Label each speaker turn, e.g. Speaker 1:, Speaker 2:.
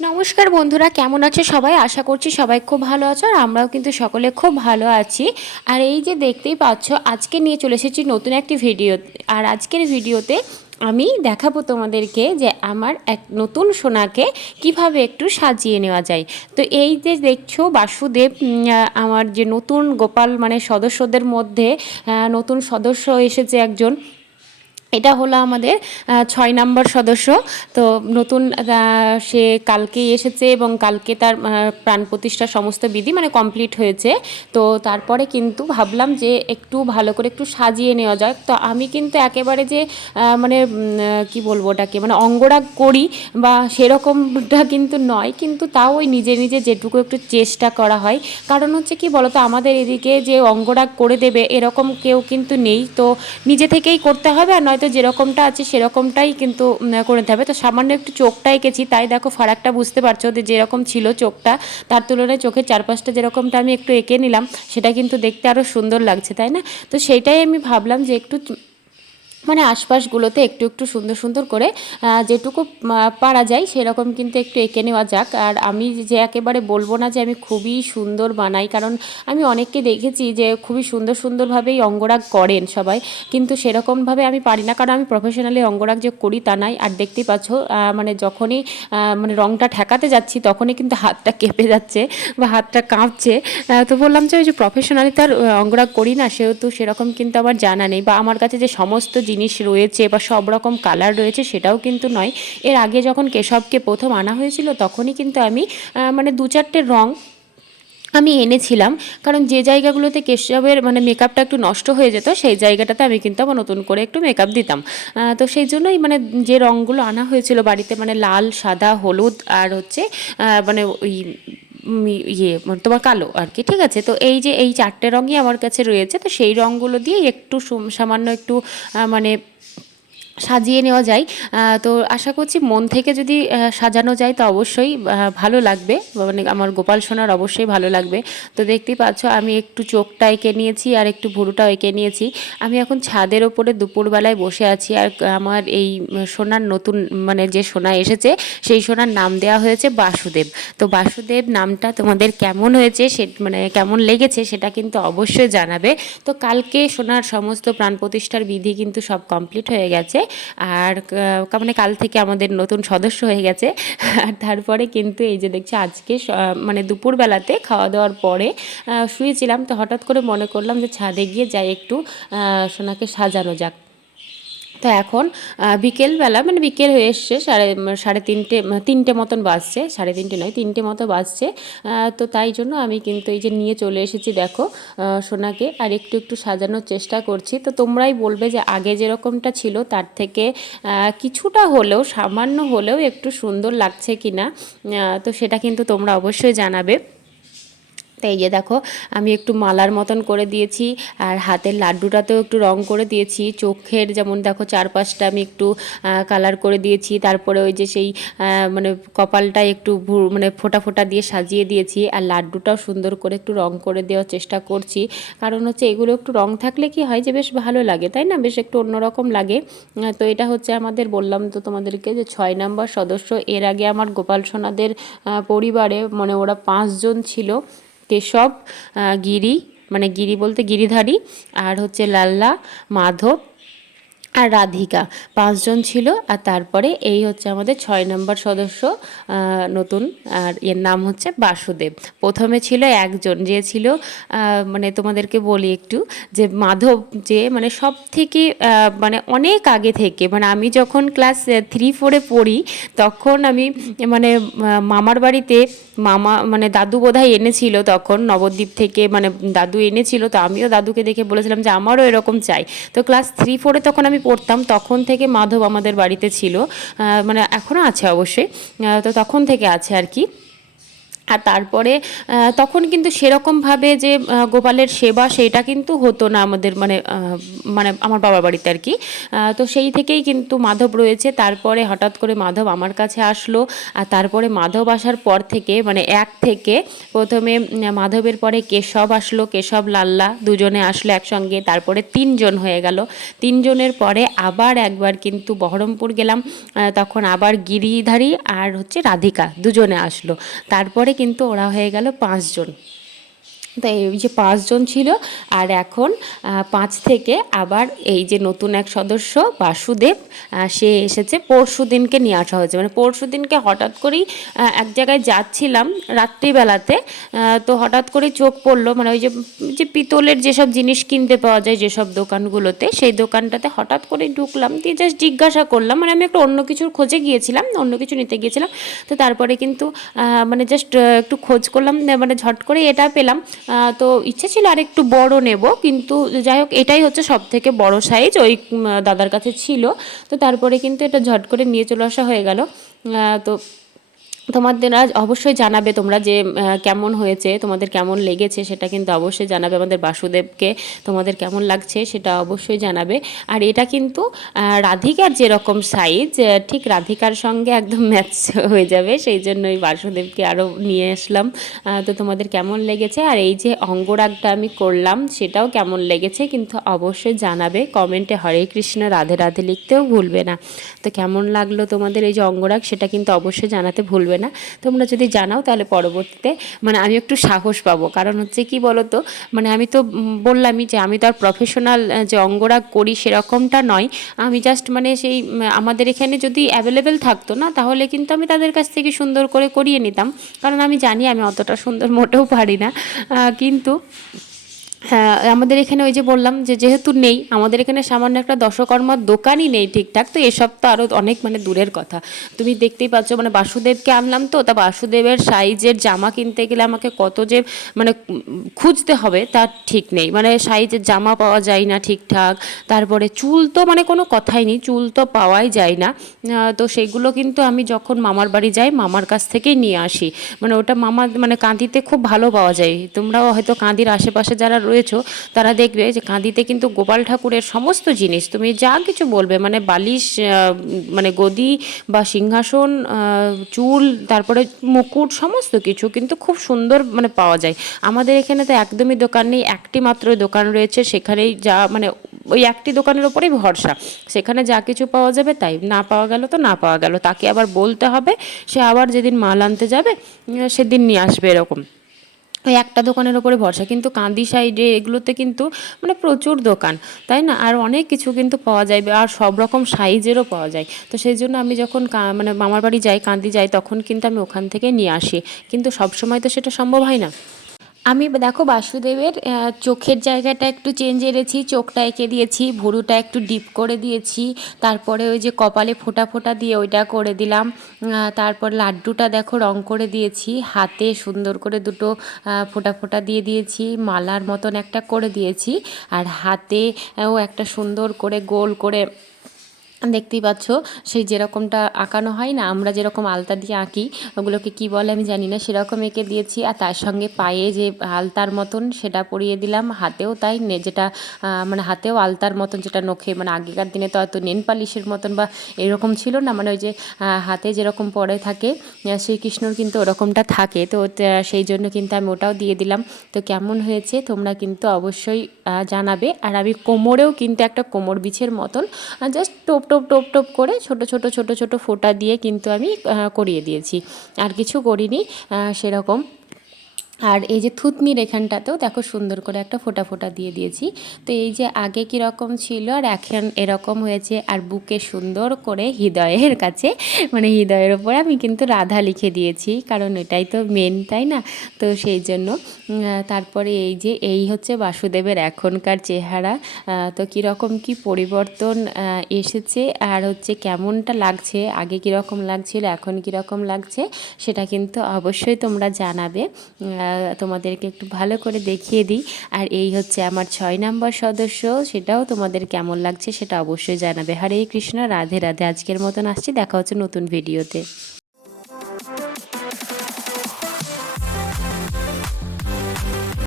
Speaker 1: নমস্কার বন্ধুরা, কেমন আছো সবাই? আশা করছি সবাই খুব ভালো আছো আর আমরাও কিন্তু সকলে খুব ভালো আছি। আর এই যে দেখতেই পাচ্ছ, আজকে নিয়ে চলে এসেছি নতুন একটি ভিডিও আর আজকের ভিডিওতে আমি দেখাবো তোমাদেরকে যে আমার এক নতুন সোনাকে কীভাবে একটু সাজিয়ে নেওয়া যায়। তো এই যে দেখছ, বাসুদেব আমার যে নতুন গোপাল মানে সদস্যদের মধ্যে নতুন সদস্য এসেছে একজন। এটা হলো আমাদের ছয় নম্বর সদস্য। তো নতুন সে কালকেই এসেছে এবং কালকে তার প্রাণ প্রতিষ্ঠা সমস্ত বিধি মানে কমপ্লিট হয়েছে। তো তারপরে কিন্তু ভাবলাম যে একটু ভালো করে একটু সাজিয়ে নেওয়া যায় তো আমি কিন্তু একেবারে যে মানে কি বলব ওটাকে মানে অঙ্গরাগ করি বা সেরকমটা কিন্তু নয়, কিন্তু তাও ওই নিজে নিজে যেটুকু একটু চেষ্টা করা হয়। কারণ হচ্ছে কি বলতো, আমাদের এদিকে যে অঙ্গরাগ করে দেবে, এরকম কেউ কিন্তু নেই। তো নিজে থেকেই করতে হবে আর নয় হয়তো যেরকমটা আছে সেরকমটাই কিন্তু করে নিতে হবে। তো সামান্য একটু চোখটা এঁকেছি, তাই দেখো ফারাকটা বুঝতে পারছ যে যেরকম ছিল চোখটা, তার তুলনায় চোখের চারপাশটা যেরকমটা আমি একটু এঁকে নিলাম, সেটা কিন্তু দেখতে আরও সুন্দর লাগছে, তাই না? তো সেইটাই আমি ভাবলাম যে একটু মানে আশপাশগুলোতে একটু একটু সুন্দর সুন্দর করে যেটুকু পারা যায় সেরকম কিন্তু একটু এঁকে নেওয়া যাক। আর আমি যে একেবারে বলব না যে আমি খুবই সুন্দর বানাই, কারণ আমি অনেককে দেখেছি যে খুবই সুন্দর সুন্দরভাবেই অঙ্গরাগ করেন সবাই, কিন্তু সেরকমভাবে আমি পারি না, কারণ আমি প্রফেশনালি অঙ্গরাগ যে করি তা নাই। আর দেখতেই পাচ্ছ মানে যখনই মানে রঙটা ঠেকাতে যাচ্ছি তখনই কিন্তু হাতটা কেঁপে যাচ্ছে বা হাতটা কাঁপছে। তো বললাম যে ওই যে প্রফেশনালি তার অঙ্গরাগ করি না, সেহেতু সেরকম কিন্তু আমার জানা নেই বা আমার কাছে যে সমস্ত জিনিস রয়েছে বা সব রকম কালার রয়েছে সেটাও কিন্তু নয়। এর আগে যখন কেশবকে প্রথম আনা হয়েছিল তখনই কিন্তু আমি মানে দু চারটে রঙ আমি এনেছিলাম। কারণ যে জায়গাগুলোতে কেশবের মানে মেকআপটা একটু নষ্ট হয়ে যেত, সেই জায়গাটাতে আমি কিন্তু আবার নতুন করে একটু মেকআপ দিতাম। তো সেই জন্যই মানে যে রঙগুলো আনা হয়েছিল বাড়িতে মানে লাল, সাদা, হলুদ আর হচ্ছে মানে ওই ইয়ে তোমার কালো আর কি, ঠিক আছে? তো এই যে এই চারটে রঙই আমার কাছে রয়েছে, তো সেই রঙগুলো দিয়ে একটু সামান্য একটু মানে সাজিয়ে নেওয়া যায়। তো আশা করছি মন থেকে যদি সাজানো যায় তো অবশ্যই ভালো লাগবে। মানে আমার গোপাল সোনার অবশ্যই ভালো লাগবে। তো দেখতেই পাচ্ছ আমি একটু চোখটা এঁকে নিয়েছি আর একটু ভুরুটাও এঁকে নিয়েছি। আমি এখন ছাদের ওপরে দুপুরবেলায় বসে আছি আর আমার এই সোনার নতুন মানে যে সোনা এসেছে, সেই সোনার নাম দেওয়া হয়েছে বাসুদেব। তো বাসুদেব নামটা তোমাদের কেমন হয়েছে, সে মানে কেমন লেগেছে সেটা কিন্তু অবশ্যই জানাবে। তো কালকে সোনার সমস্ত প্রাণ প্রতিষ্ঠার বিধি কিন্তু সব কমপ্লিট হয়ে গেছে। আর মানে কাল থেকে আমাদের নতুন সদস্য হয়ে গেছে। আর তারপরে কিন্তু এই যে দেখছি আজকে মানে দুপুরবেলাতে খাওয়া দাওয়ার পরে শুয়েছিলাম তো হঠাৎ করে মনে করলাম যে ছাদে গিয়ে যাই একটু সোনাকে সাজানো যাক। তো এখন বিকেলবেলা মানে বিকেল হয়ে এসছে, সাড়ে সাড়ে তিনটে তিনটে মতন বাজছে, সাড়ে তিনটে নয়, তিনটে মতো বাজছে তো তাই জন্য আমি কিন্তু এই যে নিয়ে চলে এসেছি, দেখো সোনাকে, আর একটু একটু সাজানোর চেষ্টা করছি। তো তোমরাই বলবে যে আগে যেরকমটা ছিল, তার থেকে কিছুটা হলেও, সামান্য হলেও একটু সুন্দর লাগছে কি না তো সেটা কিন্তু তোমরা অবশ্যই জানাবে। তাই যে দেখো, আমি একটু মালার মতন করে দিয়েছি, আর হাতের লাড্ডুটাতেও একটু রং করে দিয়েছি। চোখের যেমন দেখো চারপাশটা আমি একটু কালার করে দিয়েছি, তারপরে ওই যে সেই মানে কপালটা একটু মানে ফোটা ফোটা দিয়ে সাজিয়ে দিয়েছি, আর লাড্ডুটাও সুন্দর করে একটু রং করে দেওয়ার চেষ্টা করছি। কারণ হচ্ছে এগুলো একটু রং থাকলে কি হয় যে বেশ ভালো লাগে, তাই না? বেশ একটু অন্যরকম লাগে। তো এটা হচ্ছে আমাদের, বললাম তো তোমাদেরকে যে ছয় নাম্বার সদস্য, এর আগে আমার গোপাল সোনাদের পরিবারে মানে ওরা পাঁচজন ছিল। কেশব গিরি মানে গিরি বলতে গিরিধারী আর হচ্ছে লাল্লা মাধব আর রাধিকা। পাঁচজন ছিল আর তারপরে এই হচ্ছে আমাদের ছয় নম্বর সদস্য নতুন। আর এর নাম হচ্ছে বাসুদেব। প্রথমে ছিল একজন যে ছিল মানে তোমাদেরকে বলি একটু যে মাধব যে মানে সব থেকে মানে অনেক আগে থেকে মানে আমি যখন ক্লাস থ্রি ফোরে পড়ি, তখন আমি মানে মামার বাড়িতে মামা মানে দাদু বোধহয় এনেছিল তখন, নবদ্বীপ থেকে মানে দাদু এনেছিল, তো আমিও দাদুকে দেখে বলেছিলাম যে আমারও এরকম চাই। তো ক্লাস থ্রি ফোরে তখন আমি পড়তাম, তখন থেকে মাধব আমাদের বাড়িতে ছিল। মানে এখনও আছে অবশ্যই। তো তখন থেকে আছে আর কি। আর তারপরে তখন কিন্তু সেরকমভাবে যে গোপালের সেবা সেটা কিন্তু হতো না আমাদের মানে মানে আমার বাবার বাড়িতে আর কি। তো সেই থেকেই কিন্তু মাধব রয়েছে। তারপরে হঠাৎ করে মাধব আমার কাছে আসলো। আর তারপরে মাধব আসার পর থেকে মানে এক থেকে প্রথমে মাধবের পরে কেশব আসলো। কেশব, লাল্লা দুজনে আসলো একসঙ্গে। তারপরে তিনজন হয়ে গেল। তিনজনের পরে আবার একবার কিন্তু বহরমপুর গেলাম। তখন আবার গিরিধারী আর হচ্ছে রাধিকা দুজনে আসলো। তারপরে কিন্তু ওরা হয়ে গেল পাঁচজন। তো এই যে পাঁচজন ছিল, আর এখন পাঁচ থেকে আবার এই যে নতুন এক সদস্য বাসুদেব সে এসেছে। পরশু দিনকে নিয়ে আসা হয়েছে। মানে পরশু দিনকে হঠাৎ করেই এক জায়গায় যাচ্ছিলাম রাত্রিবেলাতে তো হঠাৎ করেই চোখ পড়ল। মানে ওই যে পিতলের যেসব জিনিস কিনতে পাওয়া যায় যেসব দোকানগুলোতে, সেই দোকানটাতে হঠাৎ করে ঢুকলাম। দিয়ে জাস্ট জিজ্ঞাসা করলাম। মানে আমি একটা অন্য কিছুর খোঁজে গিয়েছিলাম, অন্য কিছু নিতে গিয়েছিলাম। তো তারপরে কিন্তু মানে জাস্ট একটু খোঁজ করলাম। মানে ঝট করে এটা পেলাম। তো ইচ্ছে ছিল আর একটু বড় নেব, কিন্তু যাই হোক এটাই হচ্ছে সব থেকে বড় সাইজ ওই দাদার কাছে ছিল। তো তারপরে কিন্তু এটা ঝট করে নিয়ে চলে আসা হয়ে গেল। তো তোমাদের আজ অবশ্যই জানাবে তোমরা যে কেমন হয়েছে, তোমাদের কেমন লেগেছে সেটা কিন্তু অবশ্যই জানাবে আমাদের বাসুদেবকে, তোমাদের কেমন লাগছে সেটা অবশ্যই জানাবে। আর এটা কিন্তু রাধিকার যেরকম সাইজ ঠিক রাধিকার সঙ্গে একদম ম্যাচ হয়ে যাবে, সেই জন্যই বাসুদেবকে আরও নিয়ে আসলাম। তো তোমাদের কেমন লেগেছে? আর এই যে অঙ্গরাগটা আমি করলাম, সেটাও কেমন লেগেছে কিন্তু অবশ্যই জানাবে। কমেন্টে হরে কৃষ্ণ, রাধে রাধে লিখতেও ভুলবে না। তো কেমন লাগল তোমাদের এই যে অঙ্গরাগ, সেটা কিন্তু অবশ্যই জানাতে ভুলবে না? তোমরা যদি জানাও তাহলে পরবর্তীতে মানে আমি একটু সাহস পাবো। কারণ হচ্ছে কি বলো তো মানে আমি তো বললামই যে আমি তো আর প্রফেশনাল যে অঙ্গরাগ করি সেরকমটা নয়। আমি জাস্ট মানে সেই আমাদের এখানে যদি অ্যাভেলেবেল থাকতো না, তাহলে কিন্তু আমি তাদের কাছ থেকে সুন্দর করে করিয়ে নিতাম। কারণ আমি জানি আমি অতটা সুন্দর মোটেও পারি না। কিন্তু হ্যাঁ আমাদের এখানে ওই যে বললাম যে যেহেতু নেই, আমাদের এখানে সামান্য একটা দশকর্মার দোকানই নেই ঠিকঠাক। তো এসব তো আরও অনেক মানে দূরের কথা। তুমি দেখতেই পাচ্ছ মানে বাসুদেবকে আনলাম তো, তা বাসুদেবের সাইজের জামা কিনতে গেলে আমাকে কত যে মানে খুঁজতে হবে তার ঠিক নেই। মানে সাইজের জামা পাওয়া যায় না ঠিকঠাক। তারপরে চুল তো মানে কোনো কথাই নেই, চুল তো পাওয়াই যায় না। তো সেগুলো কিন্তু আমি যখন মামার বাড়ি যাই, মামার কাছ থেকেই নিয়ে আসি। মানে ওটা মামা মানে কাঁদিতে খুব ভালো পাওয়া যায়। তোমরাও হয়তো কাঁদির আশেপাশে যারা রয়েছো তারা দেখবে যে কাঁদিতে কিন্তু গোপাল ঠাকুরের সমস্ত জিনিস, তুমি যা কিছু বলবে মানে বালিশ মানে গদি বা সিংহাসন চুল, তারপরে মুকুট, সমস্ত কিছু কিন্তু খুব সুন্দর মানে পাওয়া যায়। আমাদের এখানে তো একদমই দোকান নেই, একটি মাত্র দোকান রয়েছে, সেখানেই যা মানে ওই একটি দোকানের ওপরেই ভরসা। সেখানে যা কিছু পাওয়া যাবে তাই, না পাওয়া গেল তো না পাওয়া গেল, তাকে আবার বলতে হবে, সে আবার যেদিন মাল আনতে যাবে সেদিন নিয়ে আসবে এরকম। ওই একটা দোকানের ওপরে ভরসা। কিন্তু কাঁদি সাইডে এগুলোতে কিন্তু মানে প্রচুর দোকান, তাই না? আর অনেক কিছু কিন্তু পাওয়া যায় আর সব রকম সাইজেরও পাওয়া যায়। তো সেই জন্য আমি যখন মানে মামার বাড়ি যাই কাঁদি যাই, তখন কিন্তু আমি ওখান থেকে নিয়ে আসি। কিন্তু সবসময় তো সেটা সম্ভব হয় না। আমি দেখো বাসুদেবের চোখের জায়গাটা একটু চেঞ্জ এনেছি, চোখটা এঁকে দিয়েছি, ভুরুটা একটু ডিপ করে দিয়েছি, তারপরে ওই যে কপালে ফোঁটা ফোঁটা দিয়ে ওইটা করে দিলাম তারপর লাড্ডুটা দেখো রং করে দিয়েছি, হাতে সুন্দর করে দুটো ফোঁটা ফোঁটা দিয়ে দিয়েছি, মালার মতন একটা করে দিয়েছি, আর হাতেও একটা সুন্দর করে গোল করে দেখতেই পাচ্ছ, সেই যেরকমটা আঁকানো হয় না, আমরা যেরকম আলতা দিয়ে আঁকি, ওগুলোকে কি বলে আমি জানি না, সেরকম এঁকে দিয়েছি আর তার সঙ্গে পায়ে যে আলতার মতন সেটা পরিয়ে দিলাম, হাতেও তাই যেটা মানে হাতেও আলতার মতন যেটা নখে মানে আগেকার দিনে তো হয়তো নেন পালিশের মতন বা এরকম ছিল না মানে ওই যে হাতে যেরকম পরে থাকে শ্রীকৃষ্ণর কিন্তু ওরকমটা থাকে, তো সেই জন্য কিন্তু আমি ওটাও দিয়ে দিলাম। তো কেমন হয়েছে তোমরা কিন্তু অবশ্যই জানাবে। আর আমি কোমরেও কিন্তু একটা কোমর বিছের মতন জাস্ট টোপ টোপ টোপ টোপ করে ছোট ছোট ছোট ছোট ফোঁটা দিয়ে কিন্তু আমি করিয়ে দিয়েছি। আর কিছু করিনি সেরকম। আর এই যে থুতনির এখানটাতেও দেখো সুন্দর করে একটা ফোঁটা ফোঁটা দিয়ে দিয়েছি। তো এই যে আগে কীরকম ছিল আর এখন এরকম হয়েছে আর বুকে সুন্দর করে হৃদয়ের কাছে মানে হৃদয়ের ওপরে আমি কিন্তু রাধা লিখে দিয়েছি, কারণ এটাই তো মেন তাই না? তো সেই জন্য তারপরে এই যে এই হচ্ছে বাসুদেবের এখনকার চেহারা তো কীরকম কি পরিবর্তন এসেছে আর হচ্ছে কেমনটা লাগছে, আগে কীরকম লাগছিল, এখন কীরকম লাগছে, সেটা কিন্তু অবশ্যই তোমরা জানাবে। তোমাদেরকে একটু ভালো করে দেখিয়ে দিই। আর এই হচ্ছে আমার ছয় নম্বর সদস্য, সেটাও তোমাদের কেমন লাগছে সেটা অবশ্যই জানাবে। হরে কৃষ্ণ, রাধে রাধে। আজকের মতন আসছি, দেখা হচ্ছে নতুন ভিডিওতে